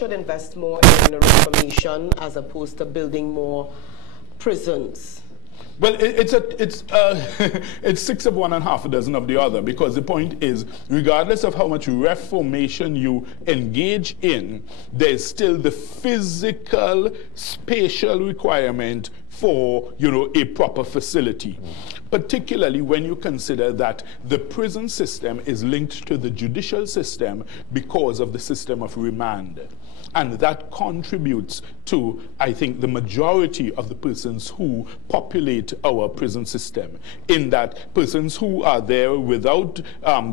should invest more in reformation as opposed to building more prisons? Well, it's it's 6 of one and half a dozen of the other, because the point is, regardless of how much reformation you engage in, there's still the physical, spatial requirement for, you know, a proper facility. Particularly when you consider that the prison system is linked to the judicial system because of the system of remand. And that contributes to, I think, the majority of the persons who populate our prison system, in that persons who are there without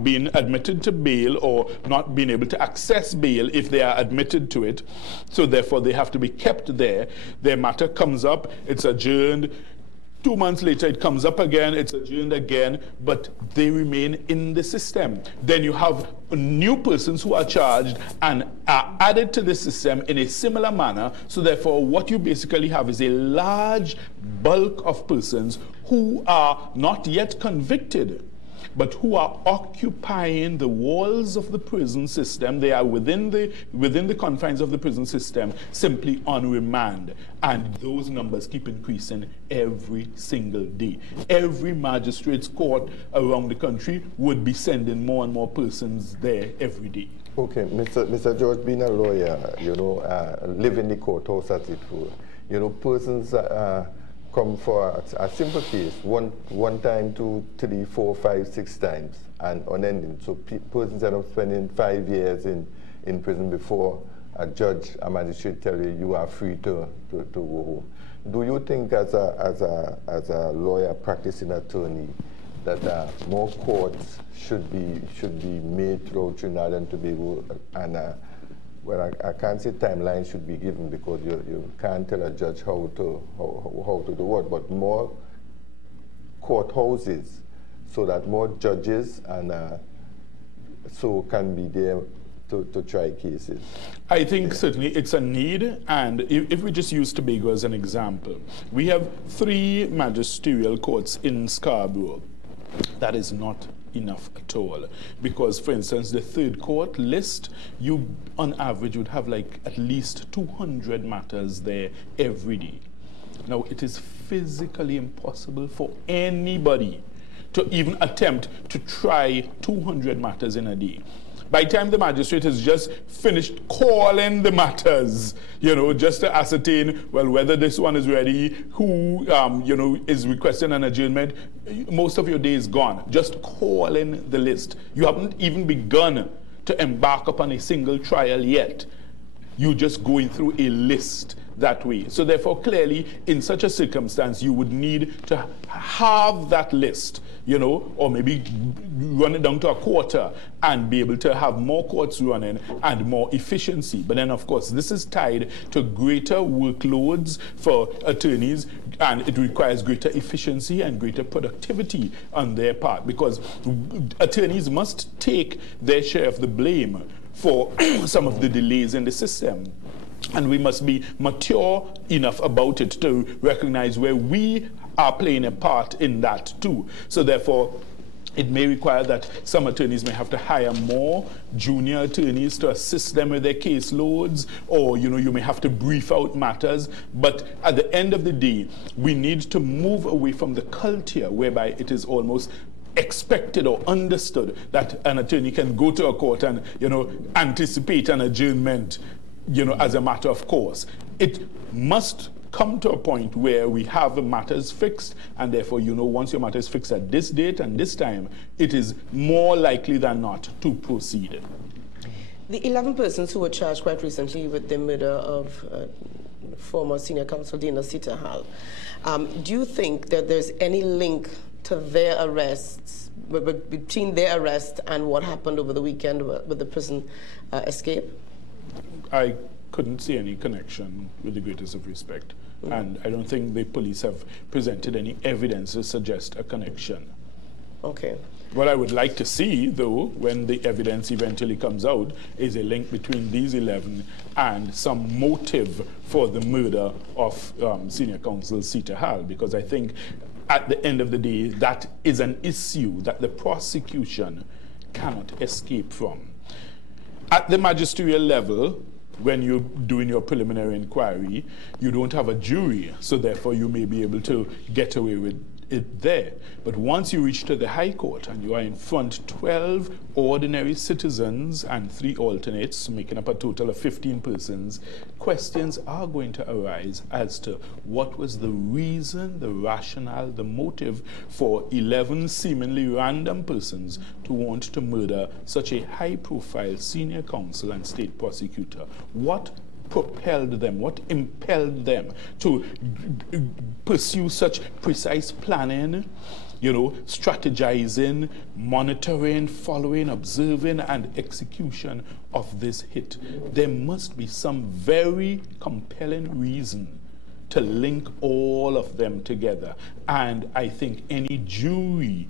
being admitted to bail or not being able to access bail if they are admitted to it, so therefore they have to be kept there. Their matter comes up, it's adjourned. 2 months later, it comes up again, it's adjourned again, but they remain in the system. Then you have new persons who are charged and are added to the system in a similar manner. So therefore, what you basically have is a large bulk of persons who are not yet convicted, but who are occupying the walls of the prison system. They are within the confines of the prison system, simply on remand. And those numbers keep increasing every single day. Every magistrate's court around the country would be sending more and more persons there every day. Okay, Mr. George, being a lawyer, you know, live in the courthouse as it were, you know, persons come for a simple case, one time, 2, 3, 4, 5, 6 times, and unending. So persons end up spending 5 years in prison before a judge, a magistrate tell you you are free to go home. Do you think, as a lawyer, practicing attorney, that more courts should be made throughout Trinidad and Tobago, and well, I can't say timeline should be given, because you can't tell a judge how to do what, but more courthouses so that more judges and so can be there to try cases? I think certainly it's a need, and if we just use Tobago as an example, we have 3 magisterial courts in Scarborough. That is not enough at all, because, for instance, the 3rd court list, you on average would have like at least 200 matters there every day. Now, it is physically impossible for anybody to even attempt to try 200 matters in a day. By the time the magistrate has just finished calling the matters, you know, just to ascertain, well, whether this one is ready, who, you know, is requesting an adjournment, most of your day is gone. Just calling the list. You haven't even begun to embark upon a single trial yet. You're just going through a list that way. So therefore, clearly, in such a circumstance, you would need to have that list, you know, or maybe run it down to a quarter and be able to have more courts running and more efficiency. But then, of course, this is tied to greater workloads for attorneys, and it requires greater efficiency and greater productivity on their part, because attorneys must take their share of the blame for some of the delays in the system. And we must be mature enough about it to recognize where we are playing a part in that too. So therefore, it may require that some attorneys may have to hire more junior attorneys to assist them with their caseloads, or, you know, you may have to brief out matters. But at the end of the day, we need to move away from the culture whereby it is almost expected or understood that an attorney can go to a court and, you know, anticipate an adjournment, you know, as a matter of course. It must come to a point where we have the matters fixed, and therefore, you know, once your matter is fixed at this date and this time, it is more likely than not to proceed. The 11 persons who were charged quite recently with the murder of former senior counsel Dina Sitahal, do you think that there's any link to their arrests, between their arrest and what happened over the weekend with the prison escape? I couldn't see any connection, with the greatest of respect. And I don't think the police have presented any evidence to suggest a connection. Okay. What I would like to see, though, when the evidence eventually comes out, is a link between these 11 and some motive for the murder of senior counsel Sitahal, because I think at the end of the day, that is an issue that the prosecution cannot escape from. At the magisterial level, when you're doing your preliminary inquiry, you don't have a jury, so therefore you may be able to get away with it there. But once you reach to the High Court and you are in front 12 ordinary citizens and 3 alternates, making up a total of 15 persons, questions are going to arise as to what was the reason, the rationale, the motive for 11 seemingly random persons to want to murder such a high-profile senior counsel and state prosecutor. What propelled them, what impelled them to pursue such precise planning, strategizing, monitoring, following, observing, and execution of this hit. There must be some very compelling reason to link all of them together. And I think any jury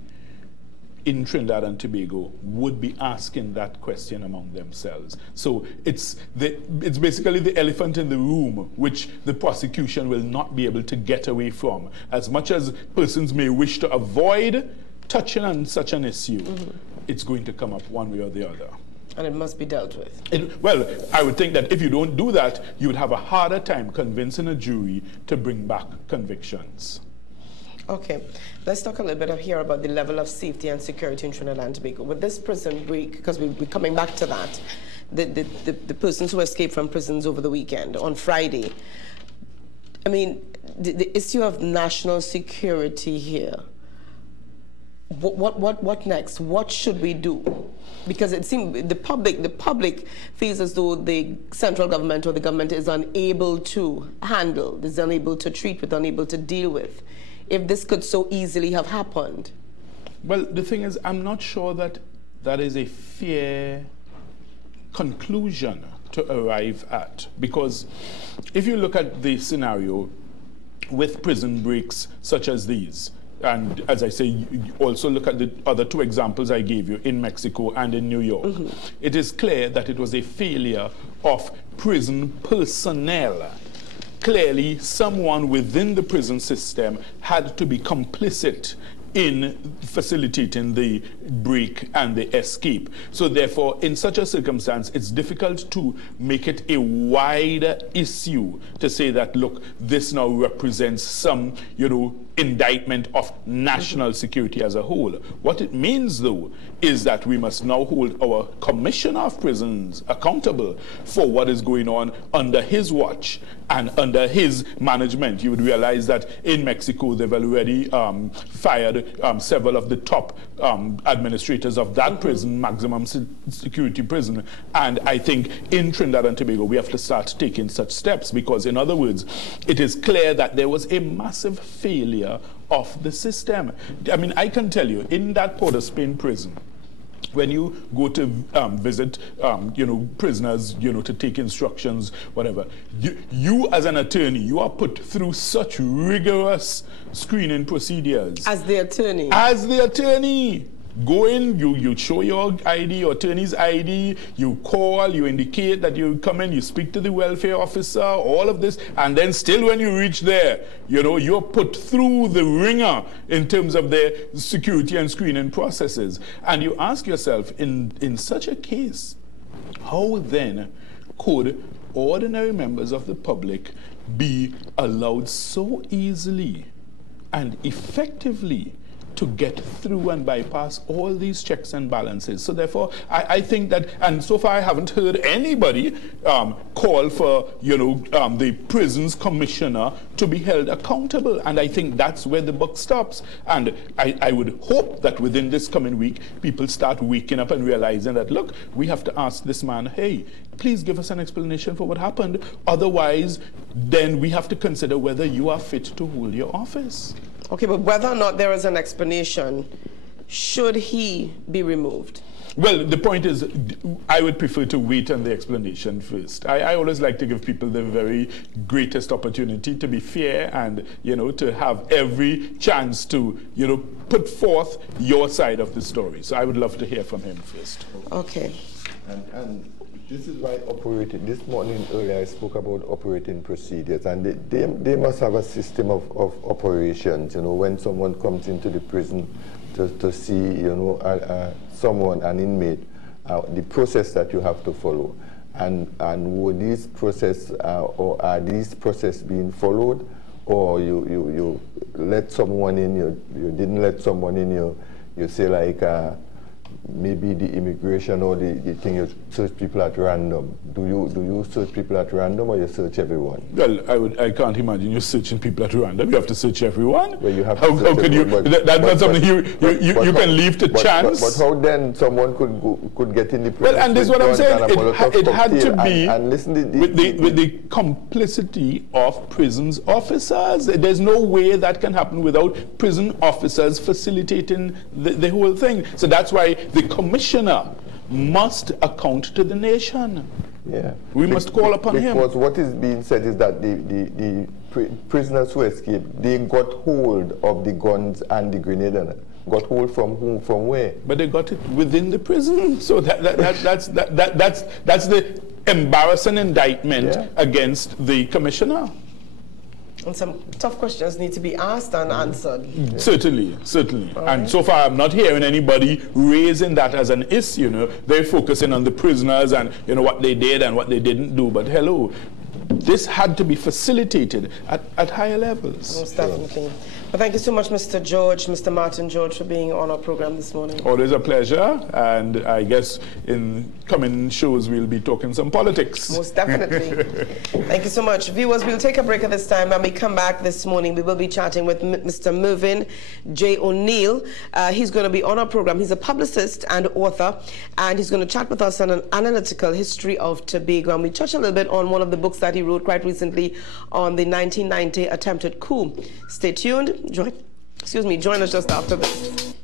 in Trinidad and Tobago would be asking that question among themselves. So it's basically the elephant in the room, which the prosecution will not be able to get away from. As much as persons may wish to avoid touching on such an issue, it's going to come up one way or the other. And it must be dealt with. Well, I would think that if you don't do that, you would have a harder time convincing a jury to bring back convictions. Okay, let's talk a little bit here about the level of safety and security in Trinidad and Tobago. With this prison break, because we're coming back to that, the persons who escaped from prisons over the weekend, on Friday, I mean, the issue of national security here, what next? What should we do? Because it seems the public feels as though the central government or the government is unable to handle, is unable to treat with, unable to deal with, if this could so easily have happened. Well, the thing is, I'm not sure that that is a fair conclusion to arrive at, because if you look at the scenario with prison breaks such as these, and as I say, you also look at the other 2 examples I gave you in Mexico and in New York, it is clear that it was a failure of prison personnel. Clearly, someone within the prison system had to be complicit in facilitating the break and the escape. So therefore, in such a circumstance, it's difficult to make it a wider issue to say that, look, this now represents some, indictment of national security as a whole. What it means, though, is that we must now hold our Commissioner of Prisons accountable for what is going on under his watch and under his management. You would realize that in Mexico, they've already fired several of the top administrators of that prison, maximum security prison. And I think in Trinidad and Tobago, we have to start taking such steps because, in other words, it is clear that there was a massive failure of the system. I mean, I can tell you, in that Port of Spain prison, when you go to visit, prisoners, to take instructions, whatever, you as an attorney, you are put through such rigorous screening procedures. As the attorney? As the attorney. Go in, you show your ID, your attorney's ID, you call, you indicate that you come in, you speak to the welfare officer, all of this, and then still when you reach there, you're put through the ringer in terms of their security and screening processes. And you ask yourself, in such a case, how then could ordinary members of the public be allowed so easily and effectively to get through and bypass all these checks and balances? So therefore, I think that, and so far I haven't heard anybody call for, the prisons commissioner to be held accountable. And I think that's where the buck stops. And I would hope that within this coming week, people start waking up and realizing that, look, we have to ask this man, hey, please give us an explanation for what happened. Otherwise, then we have to consider whether you are fit to hold your office. Okay, but whether or not there is an explanation, should he be removed? Well, the point is, I would prefer to wait on the explanation first. I always like to give people the very greatest opportunity to be fair and, to have every chance to, put forth your side of the story. So I would love to hear from him first. Okay. And this is why this morning earlier I spoke about operating procedures, and they must have a system of operations, when someone comes into the prison to see, someone, an inmate, the process that you have to follow. And were these process or are these process being followed, or you let someone in, you didn't let someone in, you say like maybe the immigration or the thing, you search people at random. Do you search people at random, or you search everyone? Well, I can't imagine you searching people at random. You have to search everyone. Well, you have how can you? That's not something you can leave to chance. But how then someone could get in the process? Well, and this is what I'm saying. It had to be and listen with the complicity of prisons officers. There's no way that can happen without prison officers facilitating the whole thing. So that's why the commissioner must account to the nation. Yeah, we must call upon him. Because what is being said is that the prisoners who escaped, they got hold of the guns and the grenade. Got hold from whom? From where? But they got it within the prison. So that's the embarrassing indictment against the commissioner. And some tough questions need to be asked and answered. Certainly. And so far, I'm not hearing anybody raising that as an issue. They're focusing on the prisoners and what they did and what they didn't do. But hello, this had to be facilitated at higher levels. Most definitely. Well, thank you so much, Mr. George, Mr. Martin George, for being on our program this morning. Always a pleasure. And I guess in coming shows, we'll be talking some politics. Most definitely. Thank you so much. Viewers, we'll take a break at this time. When we come back this morning, we will be chatting with Mr. Mervyn J. O'Neill. He's going to be on our program. He's a publicist and author, and he's going to chat with us on an analytical history of Tobago. And we touch a little bit on one of the books that he wrote quite recently on the 1990 attempted coup. Stay tuned. Join us just after this.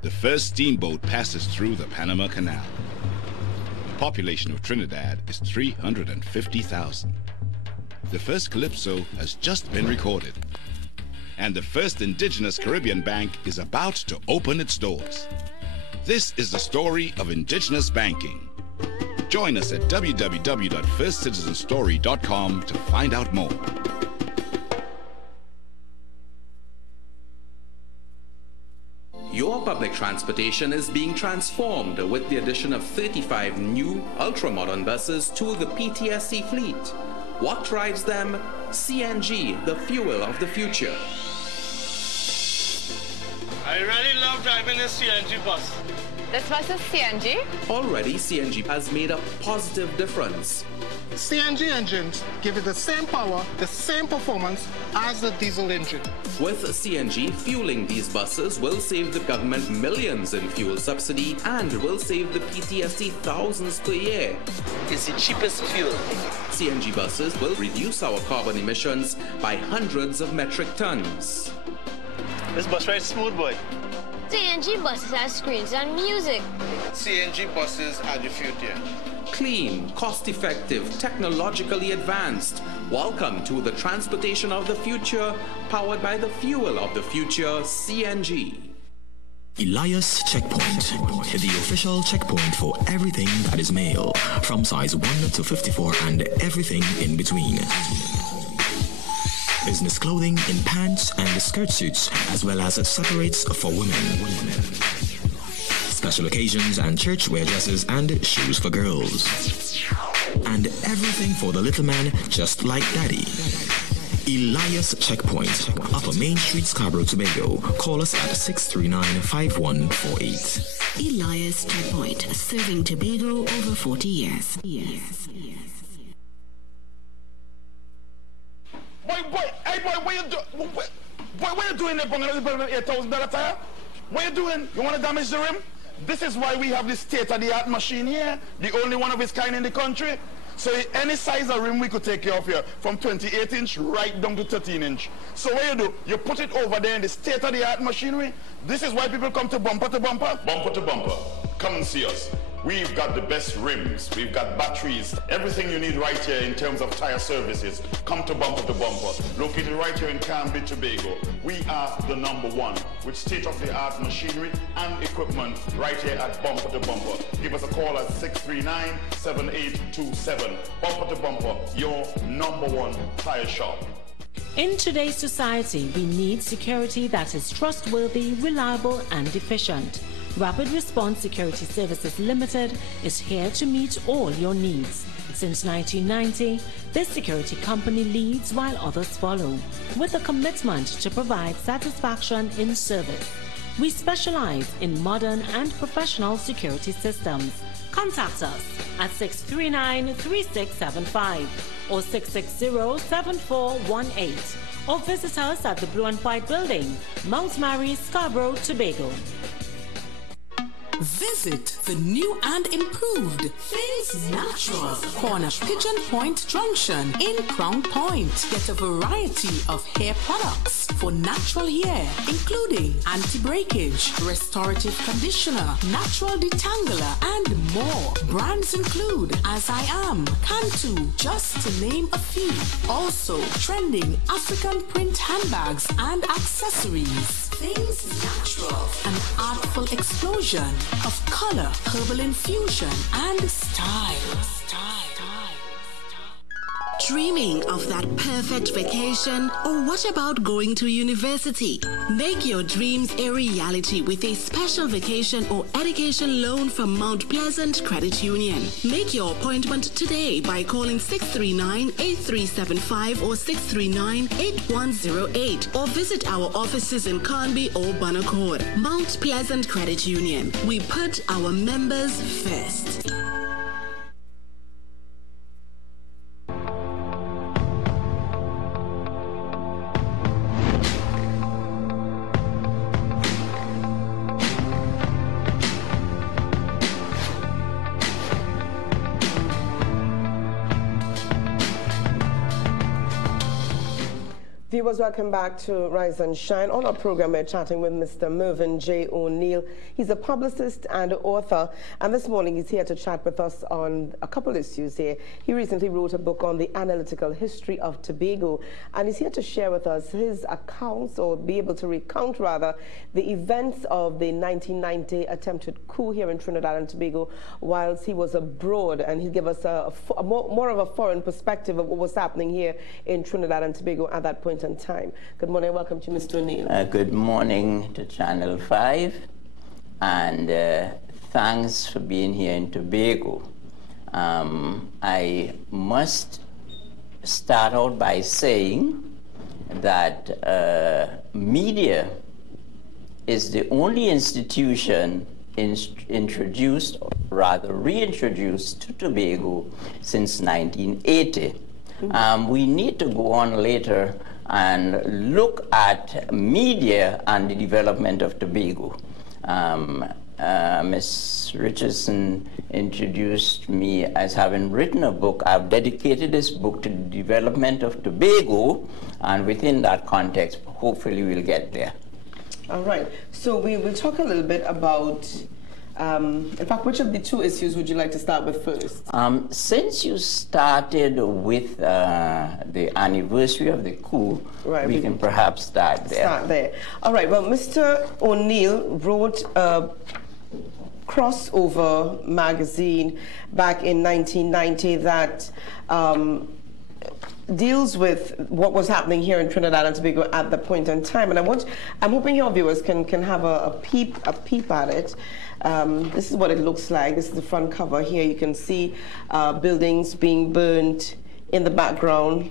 The first steamboat passes through the Panama Canal. The population of Trinidad is 350,000. The first Calypso has just been recorded. And the first indigenous Caribbean bank is about to open its doors. This is the story of indigenous banking. Join us at www.firstcitizenstory.com to find out more. Your public transportation is being transformed with the addition of 35 new ultra-modern buses to the PTSC fleet. What drives them? CNG, the fuel of the future. I really love driving this CNG bus. This bus is CNG? Already, CNG has made a positive difference. CNG engines give it the same power, the same performance as the diesel engine. With CNG, fueling these buses will save the government millions in fuel subsidy and will save the PTSC thousands per year. It's the cheapest fuel. CNG buses will reduce our carbon emissions by hundreds of metric tons. This bus rides smooth, boy. CNG buses have screens and music. CNG buses are the future. Clean, cost-effective, technologically advanced. Welcome to the transportation of the future, powered by the fuel of the future, CNG. Elias Checkpoint, the official checkpoint for everything that is male, from size 1 to 54 and everything in between. Business clothing in pants and skirt suits, as well as separates for women. Special occasions and church wear dresses and shoes for girls. And everything for the little man, just like daddy. Elias Checkpoint, Upper Main Street, Scarborough, Tobago. Call us at 639-5148. Elias Checkpoint, serving Tobago over 40 years. Boy, hey boy, what you doing there, bunging the building $8,000 tire? What you doing? You want to damage the rim? This is why we have this state-of-the-art machine here, the only one of its kind in the country. So any size of rim we could take care of here, from 28-inch right down to 13-inch. So what you do, you put it over there in the state-of-the-art machinery. This is why people come to Bumper to Bumper. Bumper to Bumper. Come and see us. We've got the best rims, we've got batteries, everything you need right here in terms of tire services. Come to Bumper, located right here in Canby, Tobago. We are the #1 with state-of-the-art machinery and equipment right here at Bumper to Bumper. Give us a call at 639-7827. Bumper to Bumper, your #1 tire shop. In today's society, we need security that is trustworthy, reliable, and efficient. Rapid Response Security Services Limited is here to meet all your needs. Since 1990, this security company leads while others follow, with a commitment to provide satisfaction in service. We specialize in modern and professional security systems. Contact us at 639-3675 or 660-7418 or visit us at the Blue and White Building, Mount Mary, Scarborough, Tobago. Visit the new and improved Things Natural, corner Pigeon Point Junction in Crown Point. Get a variety of hair products for natural hair, including anti-breakage, restorative conditioner, natural detangler, and more. Brands include As I Am, Cantu, just to name a few. Also, trending African print handbags and accessories. Things Natural, an artful explosion of color, herbal infusion, and style. Dreaming of that perfect vacation? Or what about going to university? Make your dreams a reality with a special vacation or education loan from Mount Pleasant Credit Union. Make your appointment today by calling 639-8375 or 639-8108 or visit our offices in Canby or Banaccord. Mount Pleasant Credit Union. We put our members first. Viewers, welcome back to Rise and Shine. On our program, we're chatting with Mr. Mervyn J. O'Neill. He's a publicist and author, and this morning he's here to chat with us on a couple of issues here. He recently wrote a book on the analytical history of Tobago, and he's here to share with us his accounts, or be able to recount, rather, the events of the 1990 attempted coup here in Trinidad and Tobago whilst he was abroad, and he'll give us more of a foreign perspective of what was happening here in Trinidad and Tobago at that point in time. Good morning, welcome to Mr. O'Neill. Good morning to Channel 5, and thanks for being here in Tobago. I must start out by saying that media is the only institution introduced, or rather reintroduced to Tobago since 1980. We need to go on later and look at media and the development of Tobago. Ms. Richardson introduced me as having written a book. I've dedicated this book to the development of Tobago, and within that context, hopefully we'll get there. All right, so we will talk a little bit about, in fact, which of the two issues would you like to start with first? Since you started with the anniversary of the coup, right, we can perhaps start there. Start there. All right, well, Mr. O'Neill wrote a crossover magazine back in 1990 that deals with what was happening here in Trinidad and Tobago at the point in time, and I'm hoping your viewers can have a peep at it. This is what it looks like. This is the front cover here. You can see buildings being burned in the background.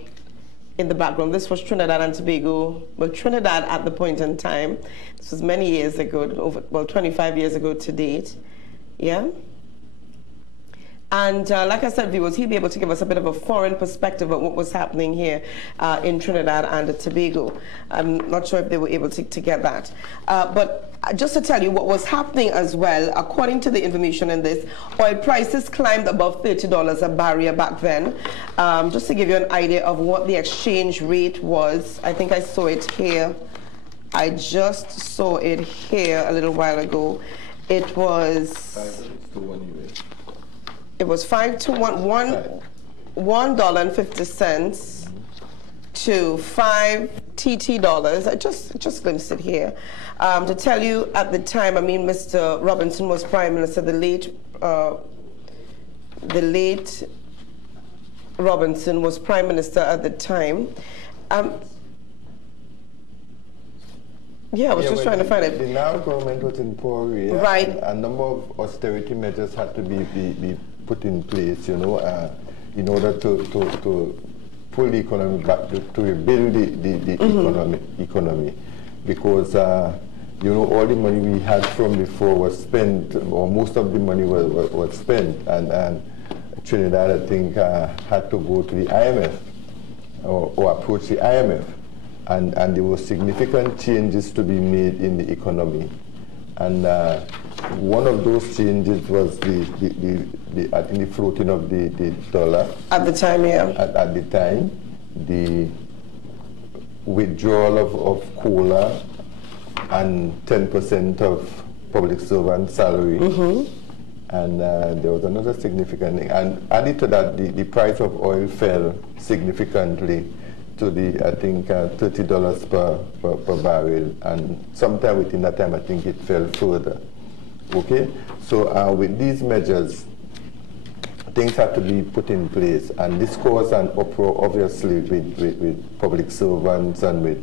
This was Trinidad and Tobago. Well, Trinidad at the point in time. This was many years ago, 25 years ago to date. Yeah. And like I said, viewers, he'll be able to give us a bit of a foreign perspective of what was happening here in Trinidad and Tobago. I'm not sure if they were able to get that. But just to tell you what was happening as well, according to the information in this, oil prices climbed above $30 a barrel back then. Just to give you an idea of what the exchange rate was, I think I saw it here. I just saw it here a little while ago. It was... It was $1.50 to 5 TT dollars. I just glimpsed it here. To tell you at the time, I mean, Mr. Robinson was Prime Minister. The late Robinson was Prime Minister at the time. Yeah, I was just trying to find it. The now government was in poor way. Right. A number of austerity measures had to be put in place, in order to pull the economy back, to rebuild the economy. Because, all the money we had from before was spent, or most of the money was spent, and Trinidad, I think, had to go to the IMF, or approach the IMF. And there were significant changes to be made in the economy. And one of those changes was I think the floating of the dollar. At the time, yeah. At the time, the withdrawal of COLA and 10% of public servant salary. And there was another significant thing. And added to that, the price of oil fell significantly to I think, $30 per barrel, and sometime within that time, I think it fell further. Okay, so with these measures, things had to be put in place, and this caused an uproar, obviously, with public servants and with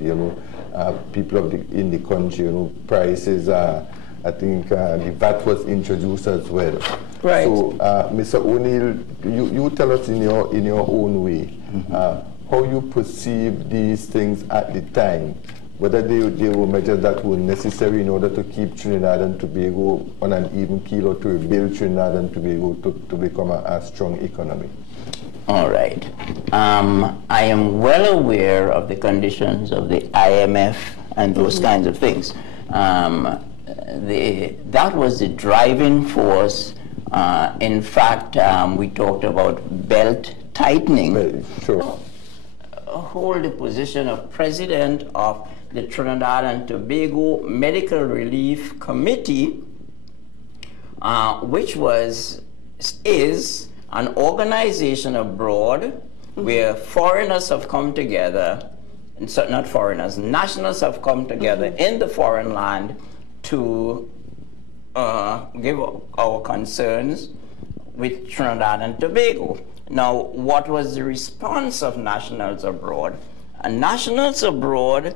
people in the country. Prices. I think the VAT was introduced as well. Right. So, Mr. O'Neill, you tell us in your own way. How you perceive these things at the time, whether they were measures that were necessary in order to keep Trinidad and Tobago on an even keel, or to rebuild Trinidad and Tobago to become a strong economy. All right. I am well aware of the conditions of the IMF and those kinds of things. That was the driving force. In fact, we talked about belt tightening. Sure. Hold the position of president of the Trinidad and Tobago Medical Relief Committee, which is an organization abroad where foreigners have come together, and so not foreigners, nationals have come together in the foreign land to give our concerns with Trinidad and Tobago. Now, what was the response of nationals abroad? Nationals abroad,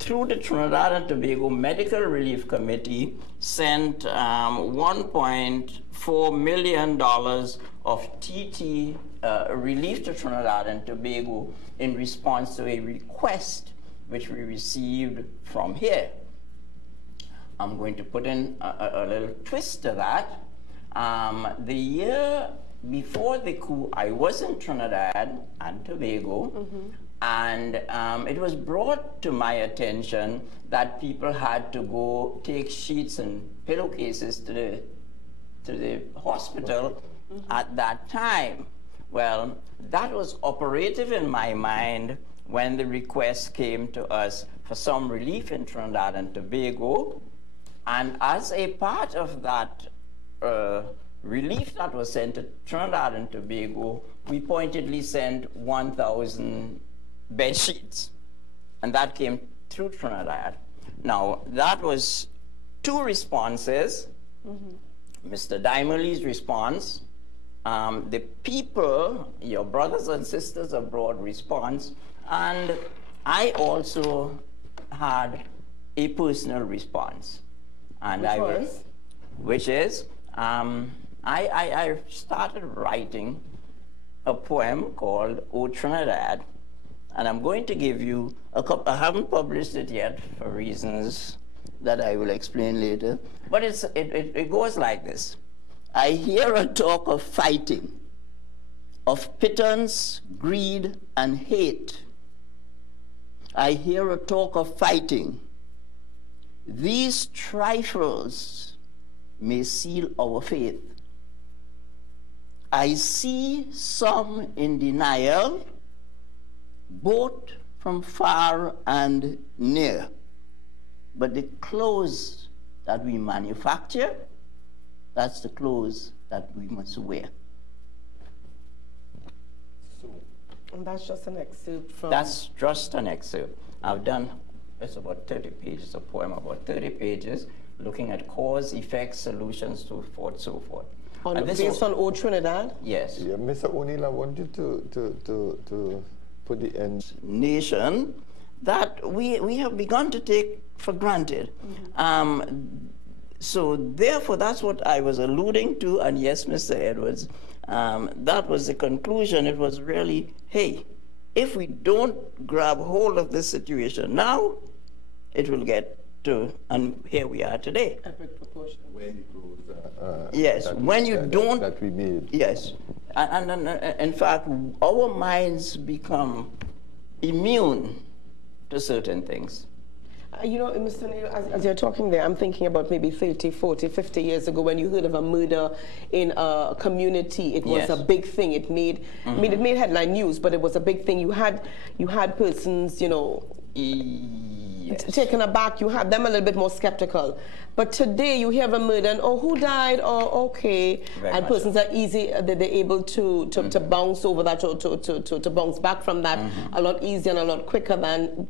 through the Trinidad and Tobago Medical Relief Committee, sent $1.4 million of TT relief to Trinidad and Tobago in response to a request which we received from here. I'm going to put in a little twist to that. The year before the coup, I was in Trinidad and Tobago, and it was brought to my attention that people had to go take sheets and pillowcases to the hospital at that time. Well, that was operative in my mind when the request came to us for some relief in Trinidad and Tobago. And as a part of that relief that was sent to Trinidad and Tobago, we pointedly sent 1,000 bed sheets, and that came through Trinidad. Now, that was two responses. Mr. Dimerly's response, the people, your brothers and sisters abroad response, and I also had a personal response. And which is, I started writing a poem called O Trinidad, and I'm going to give you a couple. I haven't published it yet for reasons that I will explain later, but it goes like this. I hear a talk of fighting, of pittance, greed, and hate. I hear a talk of fighting. These trifles may seal our faith. I see some in denial, both from far and near. But the clothes that we manufacture, that's the clothes that we must wear. And that's just an excerpt from... That's just an excerpt. I've done, it's about 30 pages, a poem about 30 pages, looking at cause, effects, solutions, so forth, so forth. Based on Old Trinidad? Yes. Yeah, Mr. O'Neill, I want you to put the end. Nation that we have begun to take for granted. So therefore, that's what I was alluding to, and yes, Mr. Edwards, that was the conclusion. It was really, hey, if we don't grab hold of this situation now, it will get to, and here we are today. Epic proportion. Yes, when you don't... That we made. Yes, and in fact, our minds become immune to certain things. You know, Mr. Neil, as you're talking there, I'm thinking about maybe 30, 40, 50 years ago when you heard of a murder in a community. It was a big thing. It made, I mean, it made headline news, but it was a big thing. You had persons, you know, taken aback. You had them a little bit more skeptical. But today you hear of a murder and, oh, who died? Oh, okay. Very and persons are easy, they're able to bounce over that, to bounce back from that a lot easier and a lot quicker than